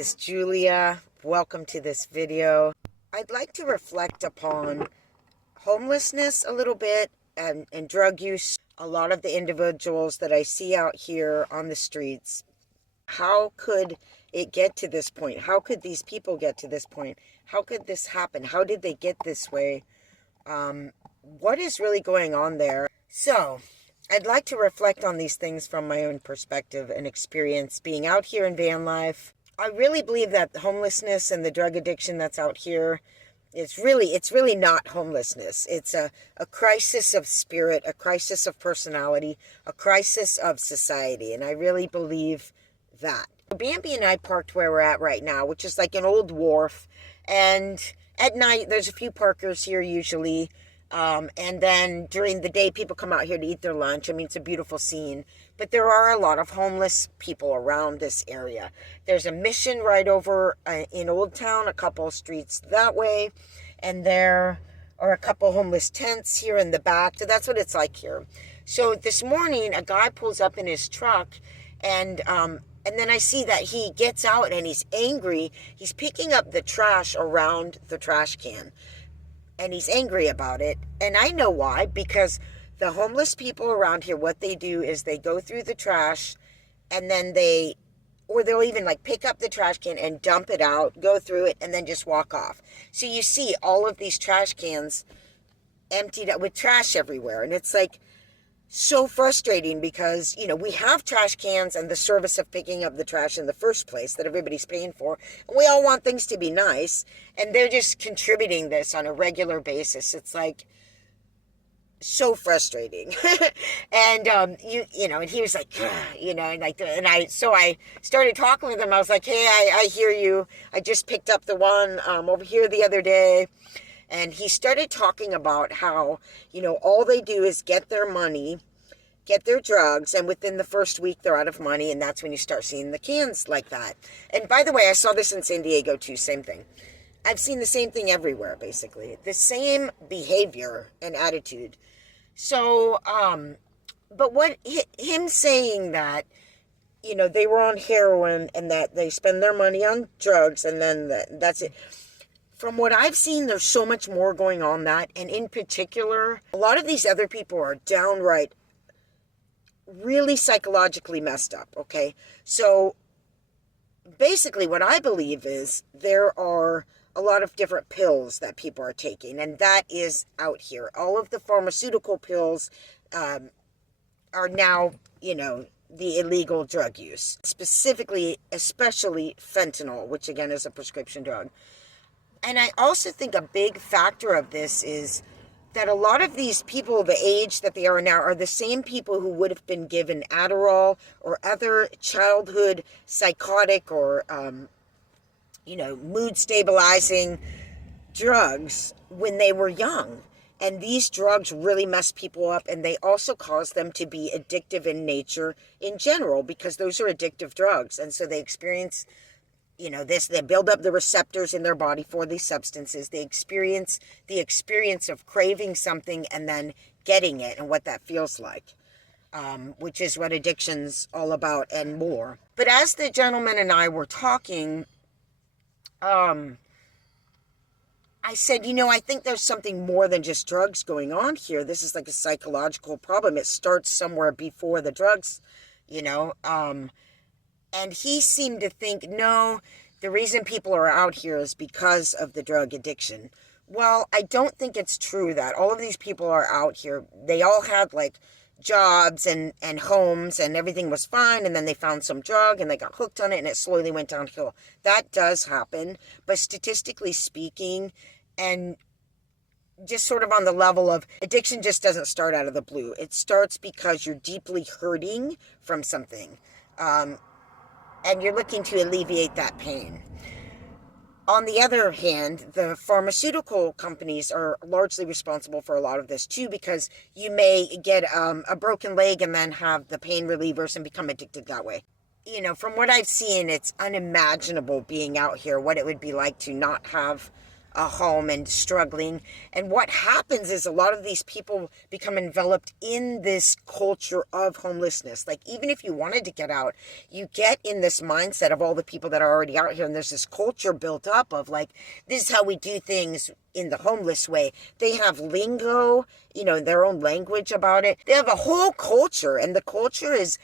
is Julia. Welcome to this video. I'd like to reflect upon homelessness a little bit and drug use. A lot of the individuals that I see out here on the streets, how could it get to this point? How could these people get to this point? How could this happen? How did they get this way? What is really going on there? So, I'd like to reflect on these things from my own perspective and experience being out here in van life. I really believe that homelessness and the drug addiction that's out here, it's really not homelessness. It's a crisis of spirit, a crisis of personality, a crisis of society. And I really believe that. Bambi and I parked where we're at right now, which is like an old wharf. And at night, there's a few parkers here usually. And then during the day, people come out here to eat their lunch. I mean, it's a beautiful scene. But there are a lot of homeless people around this area. There's a mission right over in Old Town, a couple of streets that way. And there are a couple homeless tents here in the back. So that's what it's like here. So this morning, a guy pulls up in his truck and then I see that he gets out and he's angry. He's picking up the trash around the trash can. And he's angry about it. And I know why, because the homeless people around here, what they do is they go through the trash and then they'll even like pick up the trash can and dump it out, go through it, and then just walk off. So you see all of these trash cans emptied out with trash everywhere. And it's like so frustrating because, we have trash cans and the service of picking up the trash in the first place that everybody's paying for. And we all want things to be nice. And they're just contributing this on a regular basis. It's like so frustrating. And, and he was like, so I started talking with him. I was like, hey, I hear you. I just picked up the one over here the other day. And he started talking about how, all they do is get their money, get their drugs, and within the first week they're out of money, and that's when you start seeing the cans like that. And by the way, I saw this in San Diego too, same thing. I've seen the same thing everywhere, basically. The same behavior and attitude. So, but him saying that, they were on heroin and that they spend their money on drugs and then that's it. From what I've seen, there's so much more going on that. And in particular, a lot of these other people are downright really psychologically messed up, okay? So basically what I believe is there are a lot of different pills that people are taking, and that is out here. All of the pharmaceutical pills are now, the illegal drug use. Specifically, especially fentanyl, which again is a prescription drug. And I also think a big factor of this is that a lot of these people, the age that they are now, are the same people who would have been given Adderall or other childhood psychotic or, mood stabilizing drugs when they were young. And these drugs really mess people up, and they also cause them to be addictive in nature in general, because those are addictive drugs. And so they experience they build up the receptors in their body for these substances. They experience the experience of craving something and then getting it and what that feels like, which is what addiction's all about and more. But as the gentleman and I were talking, I said, I think there's something more than just drugs going on here. This is like a psychological problem. It starts somewhere before the drugs, And he seemed to think, no, the reason people are out here is because of the drug addiction. Well, I don't think it's true that all of these people are out here. They all had like jobs and homes and everything was fine. And then they found some drug and they got hooked on it and it slowly went downhill. That does happen. But statistically speaking, and just sort of on the level of addiction just doesn't start out of the blue. It starts because you're deeply hurting from something. And you're looking to alleviate that pain. On the other hand, the pharmaceutical companies are largely responsible for a lot of this too, because you may get a broken leg and then have the pain relievers and become addicted that way. From what I've seen, it's unimaginable being out here, what it would be like to not have a home and struggling. And what happens is a lot of these people become enveloped in this culture of homelessness. Like, even if you wanted to get out, you get in this mindset of all the people that are already out here. And there's this culture built up of like, this is how we do things in the homeless way. They have lingo, their own language about it. They have a whole culture, and the culture is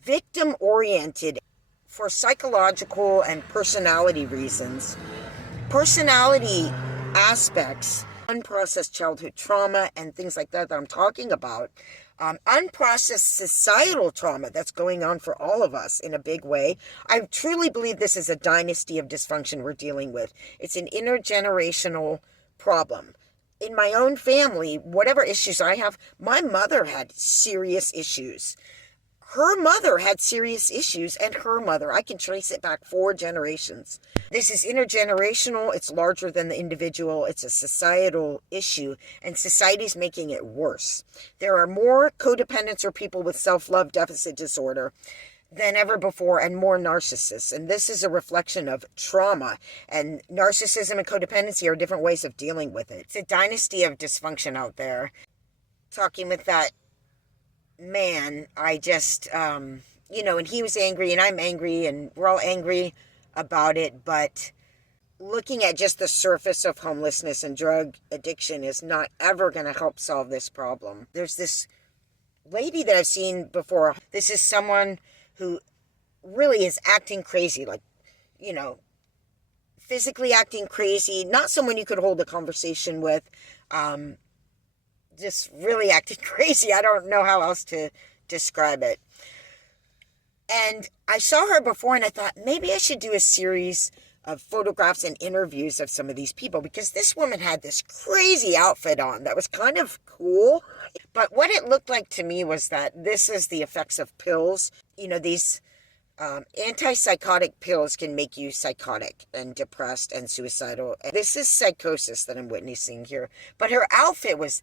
victim oriented for psychological and personality reasons. Personality aspects, unprocessed childhood trauma and things like that I'm talking about, unprocessed societal trauma that's going on for all of us in a big way. I truly believe this is a dynasty of dysfunction we're dealing with. It's an intergenerational problem. In my own family, whatever issues I have, my mother had serious issues. Her mother had serious issues, and her mother. I can trace it back 4 generations. This is intergenerational. It's larger than the individual. It's a societal issue, and society's making it worse. There are more codependents or people with self-love deficit disorder than ever before, and more narcissists. And this is a reflection of trauma. And narcissism and codependency are different ways of dealing with it. It's a dynasty of dysfunction out there. Talking with that man, I just, and he was angry and I'm angry and we're all angry about it, but looking at just the surface of homelessness and drug addiction is not ever going to help solve this problem. There's this lady that I've seen before. This is someone who really is acting crazy, like, physically acting crazy, not someone you could hold a conversation with, just really acting crazy. I don't know how else to describe it. And I saw her before and I thought maybe I should do a series of photographs and interviews of some of these people, because this woman had this crazy outfit on that was kind of cool. But what it looked like to me was that this is the effects of pills. These antipsychotic pills can make you psychotic and depressed and suicidal. And this is psychosis that I'm witnessing here. But her outfit was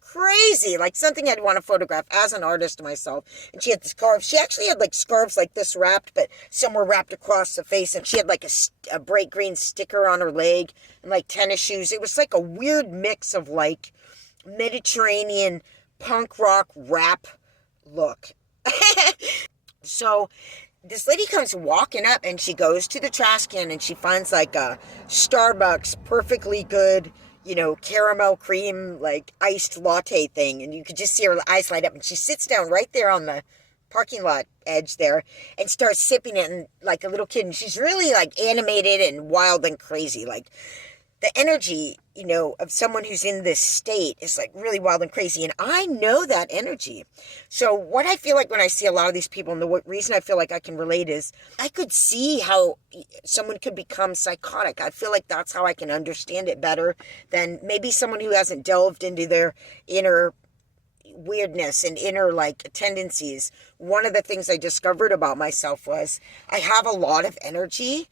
crazy, like something I'd want to photograph as an artist myself. And she had the scarves. She actually had like scarves like this wrapped, but some were wrapped across the face. And she had like a bright green sticker on her leg and like tennis shoes. It was like a weird mix of like Mediterranean punk rock rap look. So this lady comes walking up and she goes to the trash can and she finds like a Starbucks perfectly good, caramel cream, like iced latte thing. And you could just see her eyes light up, and she sits down right there on the parking lot edge there and starts sipping it, and like a little kid. And she's really like animated and wild and crazy. Like the energy, of someone who's in this state is like really wild and crazy. And I know that energy. So what I feel like when I see a lot of these people, and the reason I feel like I can relate is I could see how someone could become psychotic. I feel like that's how I can understand it better than maybe someone who hasn't delved into their inner weirdness and inner like tendencies. One of the things I discovered about myself was I have a lot of energy.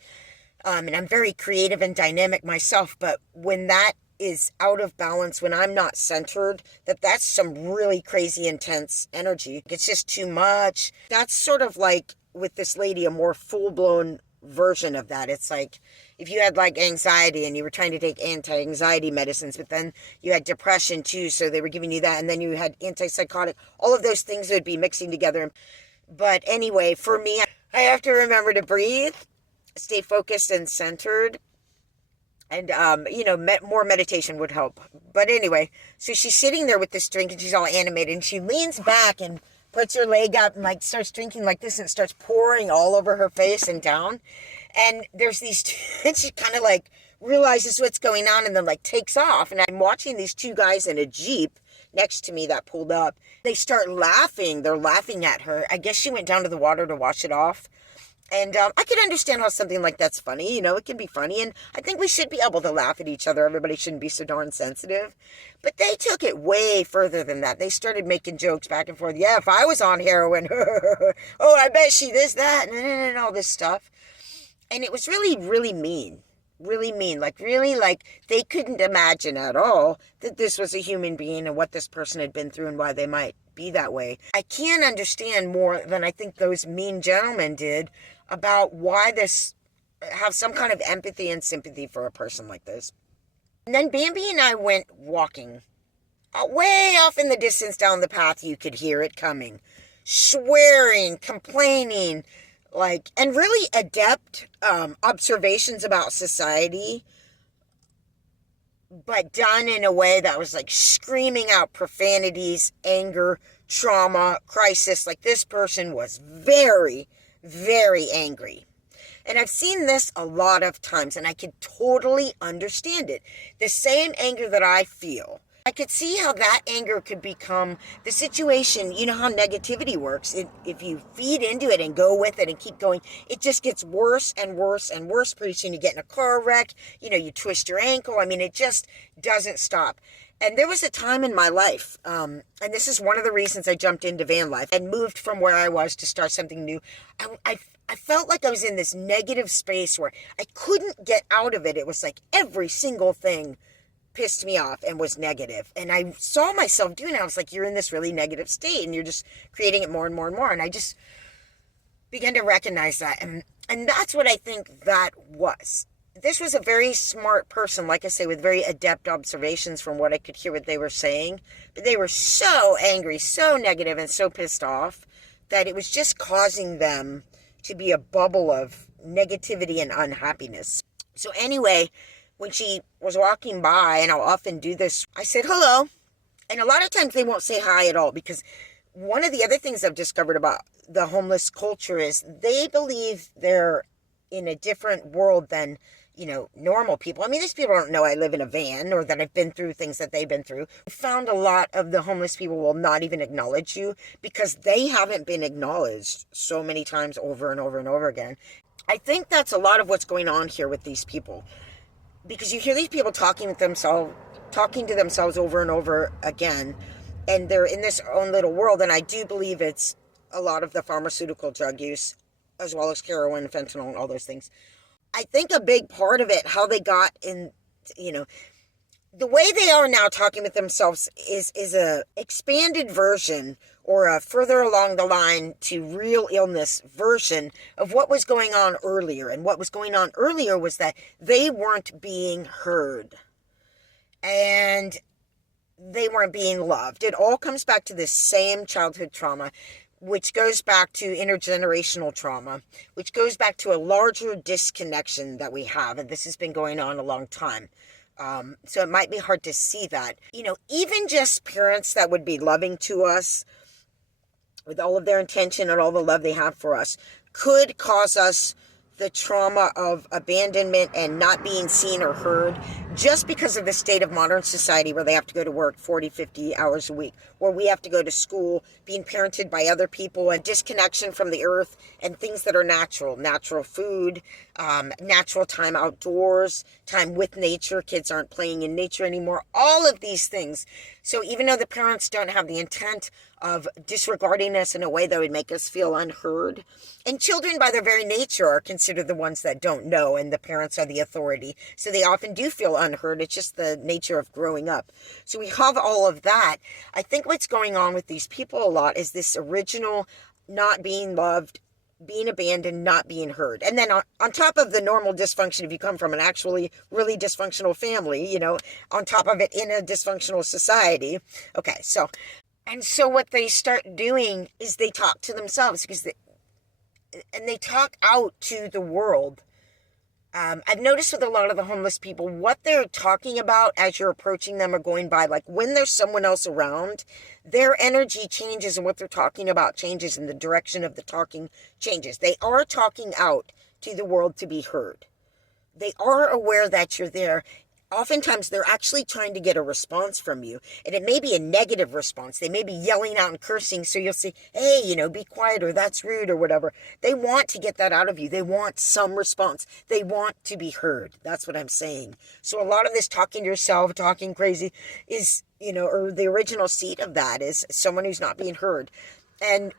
And I'm very creative and dynamic myself, but when that is out of balance, when I'm not centered, that's some really crazy intense energy. It's just too much. That's sort of like with this lady, a more full-blown version of that. It's like if you had like anxiety and you were trying to take anti-anxiety medicines, but then you had depression too, so they were giving you that, and then you had antipsychotic. All of those things would be mixing together. But anyway, for me, I have to remember to breathe, stay focused and centered, and more meditation would help. But anyway, so she's sitting there with this drink and she's all animated, and she leans back and puts her leg up and like starts drinking like this, and it starts pouring all over her face and down. And there's these two, and she kind of like realizes what's going on and then like takes off. And I'm watching these 2 guys in a Jeep next to me that pulled up. They start laughing. They're laughing at her. I guess she went down to the water to wash it off. And I could understand how something like that's funny. It can be funny. And I think we should be able to laugh at each other. Everybody shouldn't be so darn sensitive. But they took it way further than that. They started making jokes back and forth. Yeah, if I was on heroin, oh, I bet she this, that, and all this stuff. And it was really, really mean. Really mean. Like, really, like, they couldn't imagine at all that this was a human being and what this person had been through and why they might be that way. I can't understand more than I think those mean gentlemen did about why this have some kind of empathy and sympathy for a person like this. And then Bambi and I went walking. Way off in the distance down the path, you could hear it coming. Swearing, complaining, and really adept observations about society, but done in a way that was screaming out profanities, anger, trauma, crisis. This person was very, very angry. And I've seen this a lot of times, and I can totally understand it. The same anger that I feel, I could see how that anger could become the situation. You know how negativity works. If you feed into it and go with it and keep going, it just gets worse and worse and worse. Pretty soon you get in a car wreck, you twist your ankle. I mean, it just doesn't stop. And there was a time in my life, and this is one of the reasons I jumped into van life and moved from where I was to start something new. I felt like I was in this negative space where I couldn't get out of it. It was like every single thing pissed me off and was negative. And I saw myself doing it. I was like, you're in this really negative state and you're just creating it more and more and more. And I just began to recognize that. And that's what I think that was. This was a very smart person, like I say, with very adept observations from what I could hear what they were saying. But they were so angry, so negative, and so pissed off that it was just causing them to be a bubble of negativity and unhappiness. So anyway, when she was walking by, and I'll often do this, I said, hello. And a lot of times they won't say hi at all, because one of the other things I've discovered about the homeless culture is they believe they're in a different world than normal people. I mean, these people don't know I live in a van or that I've been through things that they've been through. I found a lot of the homeless people will not even acknowledge you because they haven't been acknowledged so many times over and over and over again. I think that's a lot of what's going on here with these people, because you hear these people talking to themselves over and over again, and they're in this own little world. And I do believe it's a lot of the pharmaceutical drug use, as well as heroin, fentanyl, and all those things. I think a big part of it, how they got in, the way they are now talking with themselves is a expanded version or a further along the line to real illness version of what was going on earlier. And what was going on earlier was that they weren't being heard and they weren't being loved. It all comes back to this same childhood trauma, which goes back to intergenerational trauma, which goes back to a larger disconnection that we have. And this has been going on a long time. So it might be hard to see that. Even just parents that would be loving to us with all of their intention and all the love they have for us could cause us the trauma of abandonment and not being seen or heard just because of the state of modern society, where they have to go to work 40, 50 hours a week, where we have to go to school, being parented by other people, and disconnection from the earth and things that are natural food, natural time outdoors, time with nature. Kids aren't playing in nature anymore, all of these things. So even though the parents don't have the intent of disregarding us in a way that would make us feel unheard, and children by their very nature are considered the ones that don't know, and the parents are the authority, so they often do feel unheard. It's just the nature of growing up. So we have all of that. I think what's going on with these people a lot is this original not being loved, being abandoned, not being heard. And then on top of the normal dysfunction, if you come from an actually really dysfunctional family, on top of it in a dysfunctional society. Okay, so what they start doing is they talk to themselves and they talk out to the world. I've noticed with a lot of the homeless people, what they're talking about as you're approaching them or going by, when there's someone else around, their energy changes and what they're talking about changes, and the direction of the talking changes. They are talking out to the world to be heard. They are aware that you're there. Oftentimes, they're actually trying to get a response from you, and it may be a negative response. They may be yelling out and cursing, so you'll say, hey, be quiet, or that's rude, or whatever. They want to get that out of you. They want some response. They want to be heard. That's what I'm saying. So a lot of this talking to yourself, talking crazy is, or the original seed of that is someone who's not being heard. And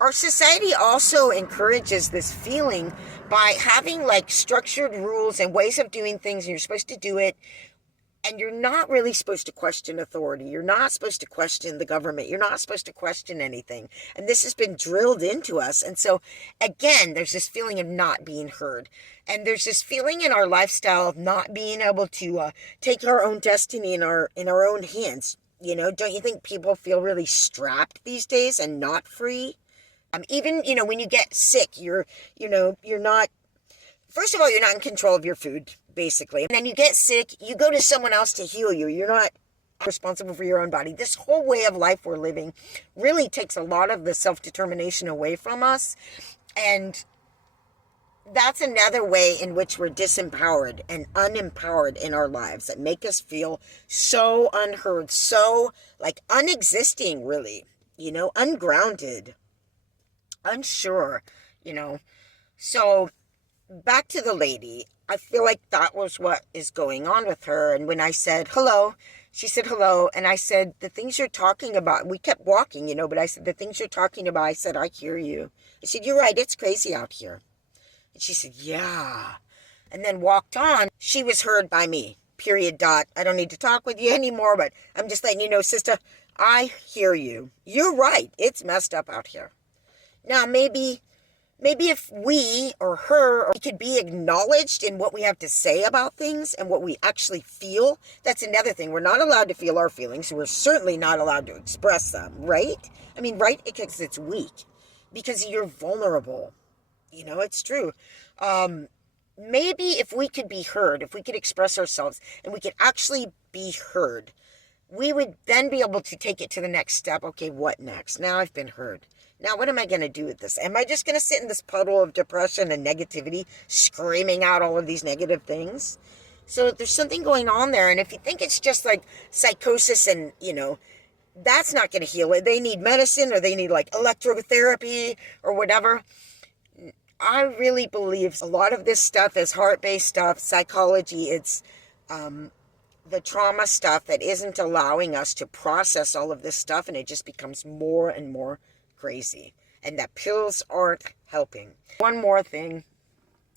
our society also encourages this feeling by having structured rules and ways of doing things, and you're supposed to do it And you're not really supposed to question authority. You're not supposed to question the government. You're not supposed to question anything. And this has been drilled into us. And so, again, there's this feeling of not being heard. And there's this feeling in our lifestyle of not being able to take our own destiny in our own hands. You know, don't you think people feel really strapped these days and not free? Even, you know, when you get sick, you're not, first of all, you're not in control of your food, basically. And then you get sick, you go to someone else to heal you. You're not responsible for your own body. This whole way of life we're living really takes a lot of the self-determination away from us. And that's another way in which we're disempowered and unempowered in our lives that make us feel so unheard, so like unexisting, really, you know, ungrounded, unsure, you know. So back to the lady, I feel like that was what is going on with her. And when I said hello, she said hello. And I said, the things you're talking about, we kept walking, you know, but I said, the things you're talking about, I said, I hear you. I said, you're right, it's crazy out here. And she said, yeah. And then walked on. She was heard by me, period, dot. I don't need to talk with you anymore, but I'm just letting you know, sister, I hear you. You're right, it's messed up out here. Now, maybe if we or her or we could be acknowledged in what we have to say about things and what we actually feel, that's another thing. We're not allowed to feel our feelings. We're certainly not allowed to express them, right? I mean, right? Because it's weak. Because you're vulnerable. You know, it's true. Maybe if we could be heard, if we could express ourselves and we could actually be heard, we would then be able to take it to the next step. Okay, what next? Now I've been heard. Now, what am I going to do with this? Am I just going to sit in this puddle of depression and negativity, screaming out all of these negative things? So there's something going on there. And if you think it's just like psychosis and, you know, that's not going to heal it. They need medicine or they need like electrotherapy or whatever. I really believe a lot of this stuff is heart-based stuff, psychology. It's the trauma stuff that isn't allowing us to process all of this stuff, and it just becomes more and more crazy. And that pills aren't helping. One more thing.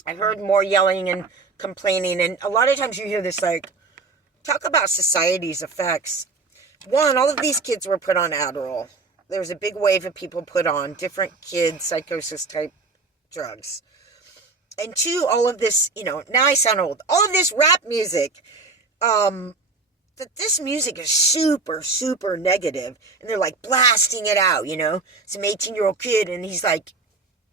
I heard more yelling and complaining, and a lot of times you hear this, like, talk about society's effects. One, all of these kids were put on Adderall. There was a big wave of people put on different kid psychosis type drugs. And two, all of this, you know, now I sound old, all of this rap music, that this music is super, super negative, and they're like blasting it out, you know, some 18-year-old kid, and he's like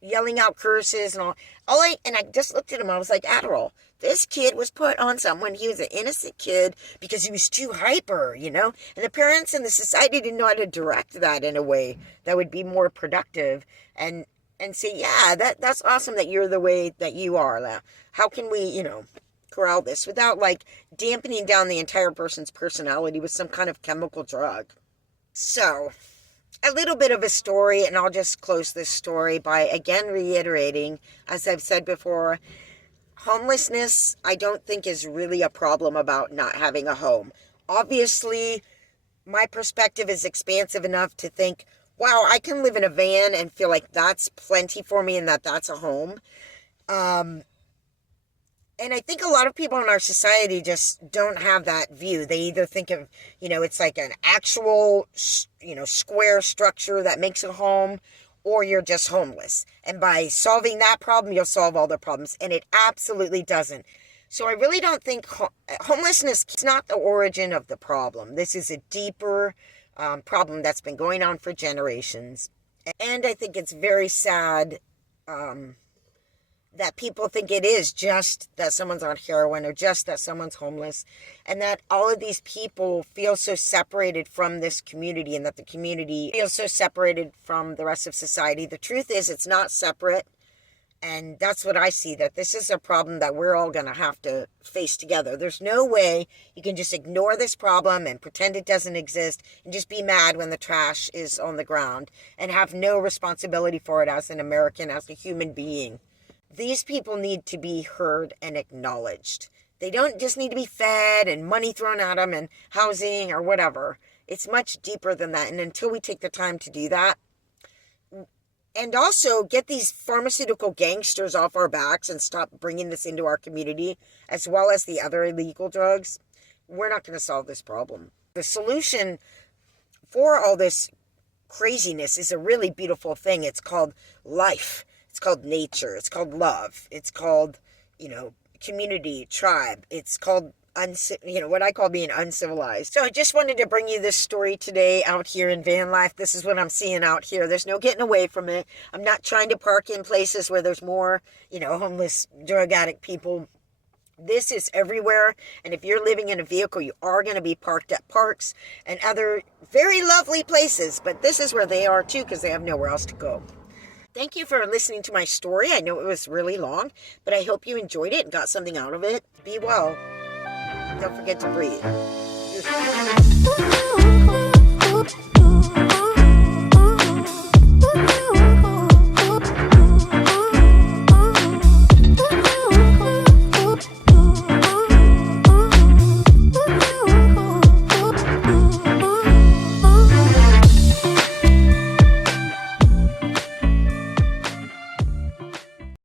yelling out curses and and I just looked at him, I was like, Adderall, this kid was put on when he was an innocent kid because he was too hyper, you know, and the parents and the society didn't know how to direct that in a way that would be more productive, and say, yeah, that's awesome that you're the way that you are. How can we, you know, corral this without like dampening down the entire person's personality with some kind of chemical drug? So, a little bit of a story, and I'll just close this story by again reiterating, as I've said before, homelessness I don't think is really a problem about not having a home. Obviously, my perspective is expansive enough to think, wow, I can live in a van and feel like that's plenty for me and that's a home. And I think a lot of people in our society just don't have that view. They either think of, you know, it's like an actual, you know, square structure that makes a home, or you're just homeless. And by solving that problem, you'll solve all the problems. And it absolutely doesn't. So I really don't think homelessness is not the origin of the problem. This is a deeper problem that's been going on for generations. And I think it's very sad that people think it is just that someone's on heroin or just that someone's homeless, and that all of these people feel so separated from this community, and that the community feels so separated from the rest of society. The truth is, it's not separate. And that's what I see, that this is a problem that we're all going to have to face together. There's no way you can just ignore this problem and pretend it doesn't exist and just be mad when the trash is on the ground and have no responsibility for it as an American, as a human being. These people need to be heard and acknowledged. They don't just need to be fed and money thrown at them and housing or whatever. It's much deeper than that. And until we take the time to do that, and also get these pharmaceutical gangsters off our backs and stop bringing this into our community, as well as the other illegal drugs, we're not going to solve this problem. The solution for all this craziness is a really beautiful thing. It's called life. It's called nature. It's called love. It's called, community, tribe. It's called, what I call being uncivilized. So I just wanted to bring you this story today out here in van life. This is what I'm seeing out here. There's no getting away from it. I'm not trying to park in places where there's more, homeless, drug addict people. This is everywhere, and if you're living in a vehicle, you are going to be parked at parks and other very lovely places, but this is where they are too, because they have nowhere else to go. Thank you for listening to my story. I know it was really long, but I hope you enjoyed it and got something out of it. Be well. Don't forget to breathe.